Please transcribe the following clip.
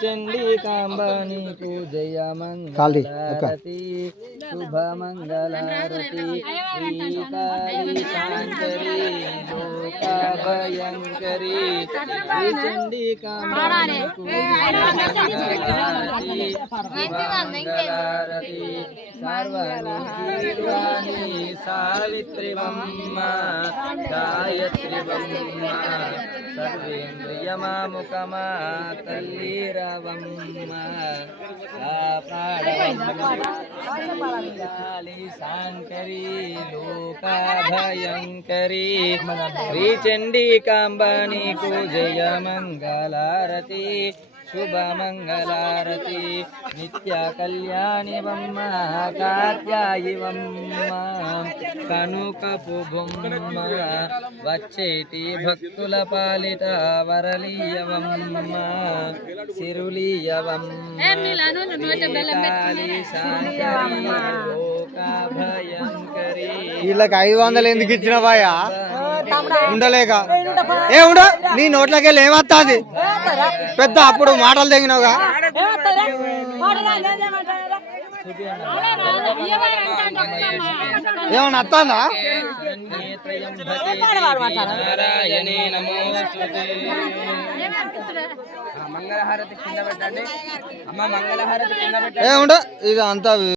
చండికాంబనీకు జయ మంగళారతి శుభ మంగళారతి శాంకరి లోకభయంకరి చండికాంబనీకు మంగళారతి సర్వాణి సావిత్రివమ్మ గాయత్రివమ్మ సర్వేంద్రియమాముఖమా తల్లిరవమ్మ శాంకరి లోకభయంకరి శ్రీచండికాంబనీకు జయ మంగళారతి శుభ మంగళారతి నిత్య కళ్యాణి వమ్మ కాత్యాయి వమ్మ కనుకపు బొమ్మ వచ్చేటి భక్తుల పాలిట వరలీయవమ్మ సిరులీయవమ్మ శాంకరి లోకభయంకరి. వీళ్ళకి 500 ఎందుకు ఇచ్చినవాయా ఉండలేక ఏ ఉండ నీ నోట్లకి వెళ్ళి ఏమొస్తుంది పెద్ద అప్పుడు మాటలు తెగినావుగా ఏమన్నా వస్తుందా మంగళహారతి కింద పెట్టండి అమ్మ మంగళహారతి కింద ఏ ఉండ ఇది అంతా